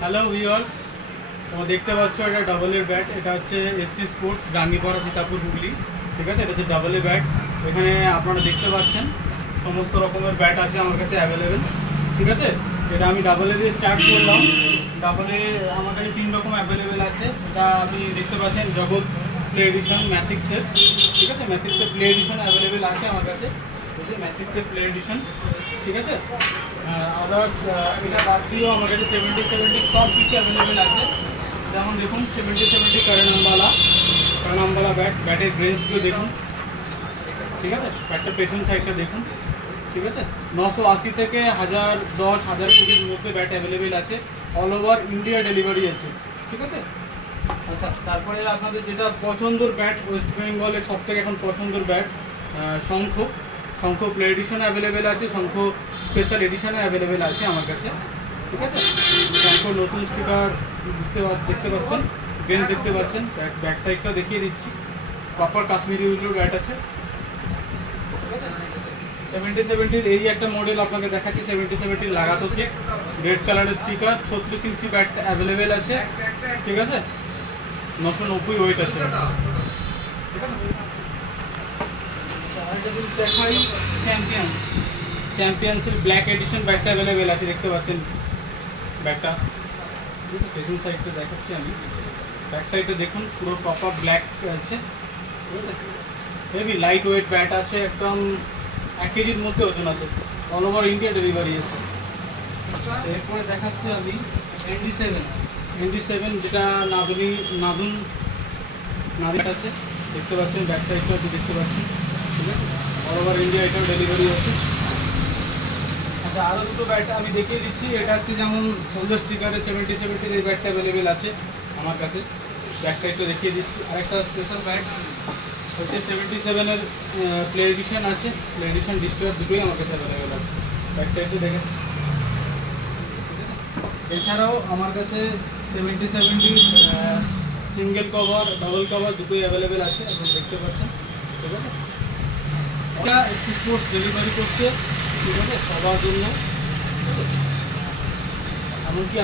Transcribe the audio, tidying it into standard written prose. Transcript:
Hello viewers, তোমরা দেখতে পাচ্ছ এটা ডাবল এ ব্যাট। এটা হচ্ছে এসসি স্পোর্টস রানীপাড়া সীতাপুর হুগলি। ঠিক আছে, এটা হচ্ছে ডাবল এ ব্যাট। এখানে আপনারা দেখতে পাচ্ছেন সমস্ত রকমের ব্যাট আছে আমার কাছে অ্যাভেলেবেল। ঠিক আছে, এটা আমি ডাবল এ দিয়ে স্টার্ট করলাম। ডাবল এ আমার কাছে 3 রকম অ্যাভেলেবেল আছে। এটা আপনি দেখতে পাচ্ছেন জগৎ প্লে এডিশন ম্যাসিক্সের। ঠিক আছে, ম্যাসিক্সের প্লে এডিশন অ্যাভেলেবেল আছে আমার কাছে। ম্যাসিক্সের প্লে এডিশন। ঠিক আছে, আদার্স এটা বাদ দিয়েও আমার কাছে 70 সব কিছু অ্যাভেলেবেল আছে। যেমন দেখুন 70 কারানামওয়ালা ব্যাট। ব্যাটের গ্রেসগুলো দেখুন। ঠিক আছে, ব্যাটটার পেছন সাইডটা দেখুন। ঠিক আছে, 980 থেকে 1010 1020 মধ্যে ব্যাট অ্যাভেলেবেল আছে। অল ওভার ইন্ডিয়া ডেলিভারি আছে। ঠিক আছে, আচ্ছা তারপরে আপনাদের যেটা পছন্দের ব্যাট, ওয়েস্ট বেঙ্গলের সব থেকে এখন পছন্দের ব্যাট শঙ্খ প্লে এডিশনে অ্যাভেলেবেল আছে। শঙ্খ স্পেশাল এডিশনে অ্যাভেলেবেল আছে আমার কাছে। ঠিক আছে, শঙ্খ নতুন স্টিকার দেখতে পাচ্ছেন, বেঞ্চ দেখতে পাচ্ছেন। ব্যাক সাইডটা দেখিয়ে দিচ্ছি, প্রপার কাশ্মীরি উইলের ব্যাট আছে। 70 এই একটা মডেল আপনাকে দেখাচ্ছি। 70 লাগাতো 6 রেড কালারের স্টিকার, 36 ইঞ্চি ব্যাট অ্যাভেলেবেল আছে। ঠিক আছে, 990 ওয়েট আছে। দেখাই চ্যাম্পিয়ন্সের ব্ল্যাক এডিশন ব্যাটটা অ্যাভেলেবেল আছে। দেখতে পাচ্ছেন ব্যাটটা। ঠিক আছে, পেছন সাইডটা দেখাচ্ছি আমি। ব্যাক সাইডটা দেখুন, পুরো প্রপার ব্ল্যাক আছে। ঠিক আছে, হেভি লাইট ওয়েট ব্যাট আছে, একদম 1 কেজির মধ্যে ওজন আছে। অল ওভার ইন্ডিয়া ডেলিভারি আছে। এরপরে দেখাচ্ছি আমি ND7 যেটা নাদুন আছে। দেখতে পাচ্ছেন ব্যাক সাইডটা দেখতে পাচ্ছেন। ঠিক আছে, অল ওভার ইন্ডিয়া এটাও ডেলিভারি আছে। আচ্ছা, আরও দুটো ব্যাট আমি দেখিয়ে দিচ্ছি। এটা হচ্ছে যেমন হলদে স্টিকারে 70 এই ব্যাটটা অ্যাভেলেবেল আছে আমার কাছে। ব্যাক সাইডটা দেখিয়ে দিচ্ছি। আরেকটা স্পেশাল ব্যাট হচ্ছে 77-এর প্লে এডিশন আছে। প্লে এডিশন ডিস্ট্রয়ার দুটোই আমার কাছে অ্যাভেলেবেল আছে। ব্যাক সাইডটা দেখেন। এছাড়াও আমার কাছে 70 সিঙ্গেল কভার ডাবল কভার দুটোই অ্যাভেলেবেল আছে, আপনি দেখতে পাচ্ছেন। ঠিক আছে, এটা এসসি স্পোর্টস ডেলিভারি করছে। ঠিক আছে, সবার জন্য। এমনকি